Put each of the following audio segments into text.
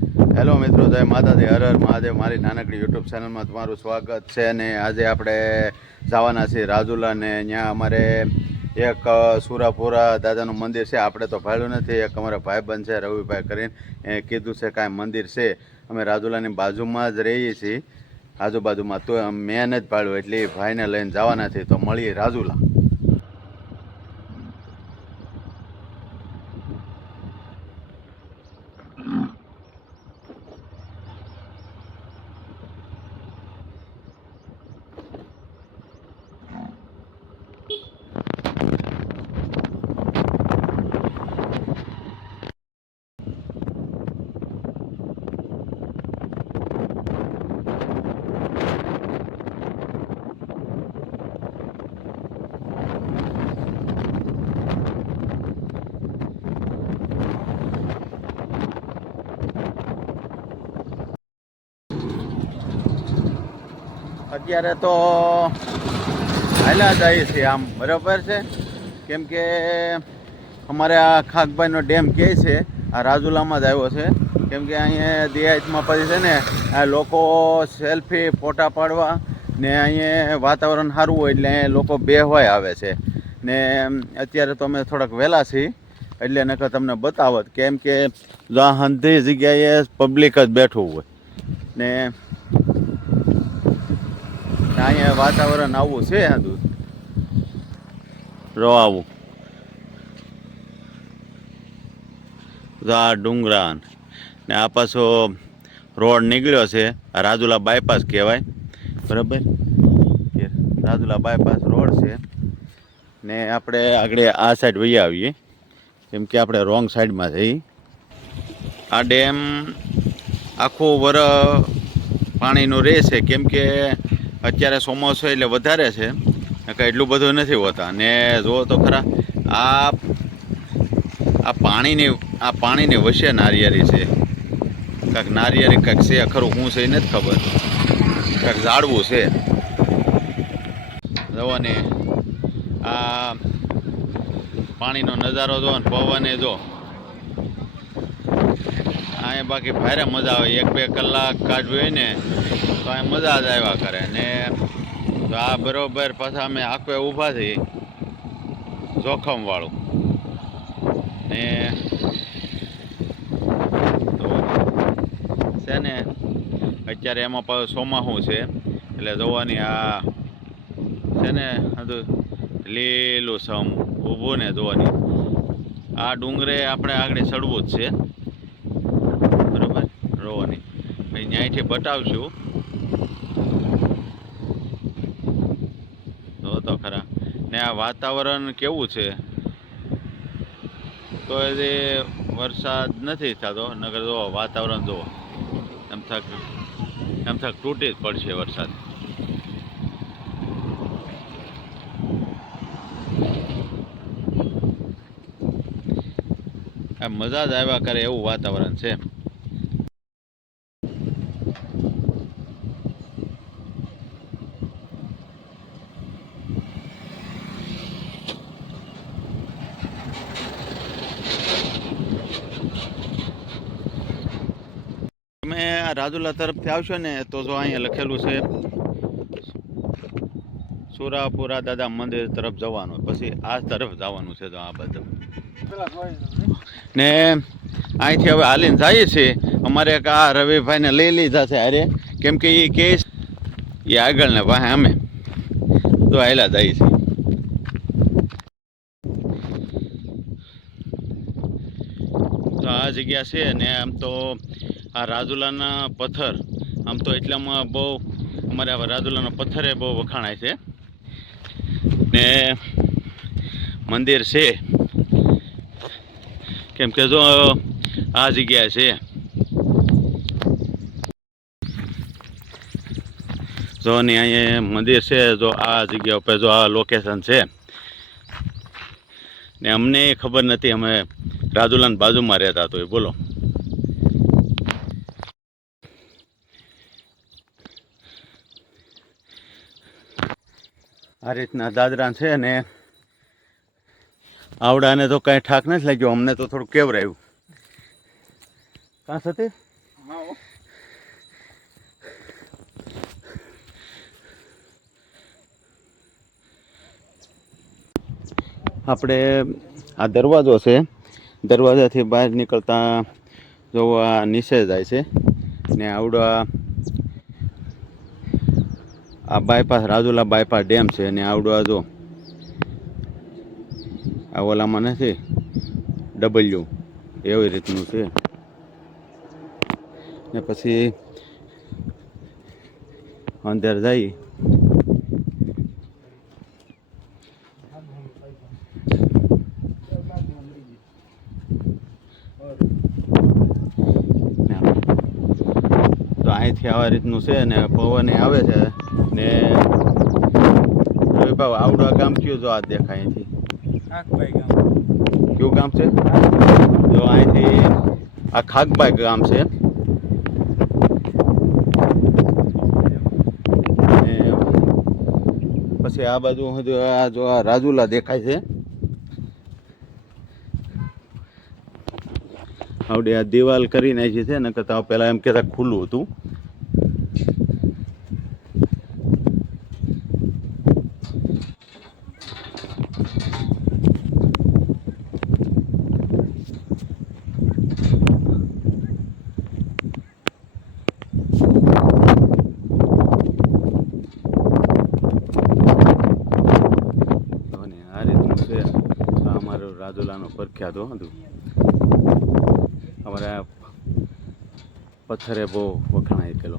Hello મિત્રો, જય માતાજી. હર હર મહાદેવ. મારી નાનકડી યુટ્યુબ ચેનલમાં તમારું સ્વાગત છે અને આજે આપણે જવાના છીએ રાજુલા ને. ત્યાં અમારે એક સુરાપુરા દાદાનું મંદિર છે. આપણે તો ભાડ્યું નથી. એક અમારા ભાઈબંધ છે, રવિભાઈ કરીને. એ કીધું છે કાંઈ મંદિર છે. અમે રાજુલાની બાજુમાં જ રહીએ છીએ. આજુબાજુમાં તો મેં જ ભાડ્યું, એટલે ભાઈને લઈને જવાના છીએ. તો મળીએ રાજુલા. અત્યારે તો હાલ્યા જાય છે આમ, બરાબર છે? કેમ કે અમારે આ ખાકભાઈનો ડેમ કહે છે, આ રાજુલામાં જ આવ્યો છે. કેમ કે અહીંયા દિયાજમાં પછી છે ને, આ લોકો સેલ્ફી, ફોટા પાડવા ને અહીંયા વાતાવરણ સારું હોય એટલે અહીંયા લોકો બેહવાય આવે છે. ને અત્યારે તો અમે થોડાક વહેલા છીએ, એટલે નકર તમને બતાવત. કેમ કે જ્યાં હંધી જગ્યાએ પબ્લિક જ બેઠું હોય. ને અહીંયા વાતાવરણ આવું છે હતું રો આવું. આ ડુંગરાન. ને આ પાછો રોડ નીકળ્યો છે રાજુલા બાયપાસ કહેવાય. બરાબર? રાજુલા બાયપાસ રોડ છે. ને આપણે આગળ આ સાઈડ વહી આવીએ. કેમ કે આપણે રોંગ સાઈડમાં જઈ આ ડેમ આખું વર પાણીનું રહે છે. કેમ કે અત્યારે ચોમાસું એટલે વધારે છે. નકર એટલું બધું નથી હોતા. ને જુઓ તો ખરા, આ આ પાણીની આ પાણીની વચ્ચે નારિયેરી છે. કાંઈક નારિયેરી કાંઈક છે, ખરું શું છે નથી ખબર. કાંઈક ઝાડવું છે. જુઓ ને, આ પાણીનો નજારો જો ને, પવને જો અહીંયા બાકી ભારે મજા આવે. એક બે કલાક કાઢવી ને, તો અહીં મજા જ આવ્યા કરે. ને તો આ બરોબર પાછા અમે આખે ઊભા થઈ જોખમવાળું. ને છે ને, અત્યારે એમાં પાછું ચોમાસું છે, એટલે જોવાની આ છે ને લીલું સમ ઊભું ને જોવાની. આ ડુંગરે આપણે આગળ ચડવું જ છે બરોબર રોવાની ન્યાયથી બતાવશું. તો તો ખરા. ને આ વાતાવરણ કેવું છે? તો એ વરસાદ નથી થતો નગર જુઓ વાતાવરણ જુઓ એમ થાક એમ થાક તૂટી જ પડશે વરસાદ. આ મજા જ આવ્યા કરે એવું વાતાવરણ છે આ રાજુલા તરફથી આવશો ને, તો જો અહીંયા લખેલું છે, સુરાપુરા દાદા મંદિર તરફ જવાનું. પછી આ તરફ જવાનું છે તો આ બધું. ને અહીંથી હવે હાલીને જઈએ છીએ. અમારે એક આ રવિભાઈને લઈ લીધા છે અરે કેમ કે એ કે એ આગળ ને પાસે અમે. તો હાલ્યા જઈએ છીએ. તો આ જગ્યા છે ને આમ તો આ રાજુલાના પથ્થર, આમ તો એટલામાં બહુ, અમારે આ રાજુલાના પથ્થરે બહુ વખાણાય છે. ને મંદિર છે. કેમ કે જો આ જગ્યા છે. જો ને અહીંયા મંદિર છે, જો આ જગ્યા ઉપર જો આ લોકેશન છે. ને અમને ખબર નથી, અમે રાજુલાની બાજુમાં રહેતા તો એ બોલો. આ રીતના દાદરા છે ને આવડાને તો કાંઈ ઠાક નથી લાગ્યો. અમને તો થોડું કેવરાયું. કાં સતી? આપણે આ દરવાજો છે. દરવાજાથી બહાર નીકળતા જો આ નીચે જાય છે. ને આવડો આ બાયપાસ રાજુલા બાયપાસ ડેમ છે અને આવડો આ જો આ ઓલામાં નથી ડબલ્યુ એવી રીતનું છે. ને પછી અંદર જઈ અહીંથી આવા રીતનું છે અને પવન આવે છે. ને રવિભાઈ આવડું આ ગામ કયું જો આ દેખાય અહીંથી? કાકભાઈ ગામ. કયું ગામ છે? જો અહીંથી આ ખાકબાઈ ગામ છે. ને પછી આ બાજુ હજુ આ જો આ રાજુલા દેખાય છે. આવડે આ દિવાલ કરી નાખી છે ને કરતા પેલા એમ કહેતા ખુલ્લું હતું અને આ રીતનું છે આ અમારું રાજુલાનો પ્રખ્યાત હતું. અમારે પથ્થરે બહુ વખણાય પેલો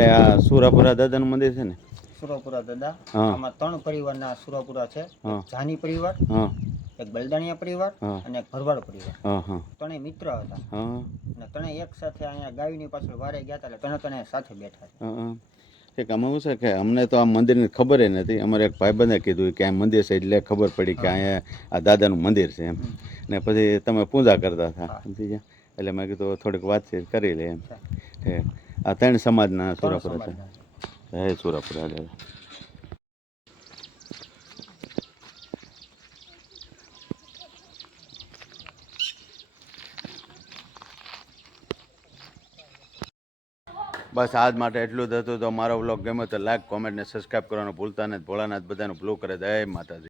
આપણે આ સુરાપુરા દાદાનું મંદિર છે ને? સુરાપુરા દાદા. આમાં ત્રણ પરિવારના સુરપુરા છે. જાની પરિવાર હા. એક બલદાણિયા પરિવાર. અને એક ભરવાડ પરિવાર. હા હા. ત્રણેય મિત્ર હતા. હા. અને ત્રણેય એક સાથે અહીંયા ગાયની પાછળ વારે ગયા હતા એટલે ત્રણે ત્રણે સાથે બેઠા છે. કે આમાં શું છે કે અમને તો આ મંદિરની ખબર નથી. અમારે એક ભાઈબંધે કીધું કે આ મંદિર છે એટલે ખબર પડી કે અહીંયા આ દાદાનું મંદિર છે એમ. ને પછી તમે પૂજા કરતા હતા. એટલે મેં કીધું થોડીક વાતચીત કરી લે એમ. આ ત્રણ સમાજના સુરાપુરા છે. હે સુરાપુરા દાદા બસ આજ માટે એટલું જ હતું. તો મારો બ્લોગ ગમ્યો તો લાઈક કોમેન્ટ ને સબસ્ક્રાઈબ કરવાનું ભૂલતા નહીં. ભોળાનાથ બધાનું બ્લો કરે. જય માતાજી.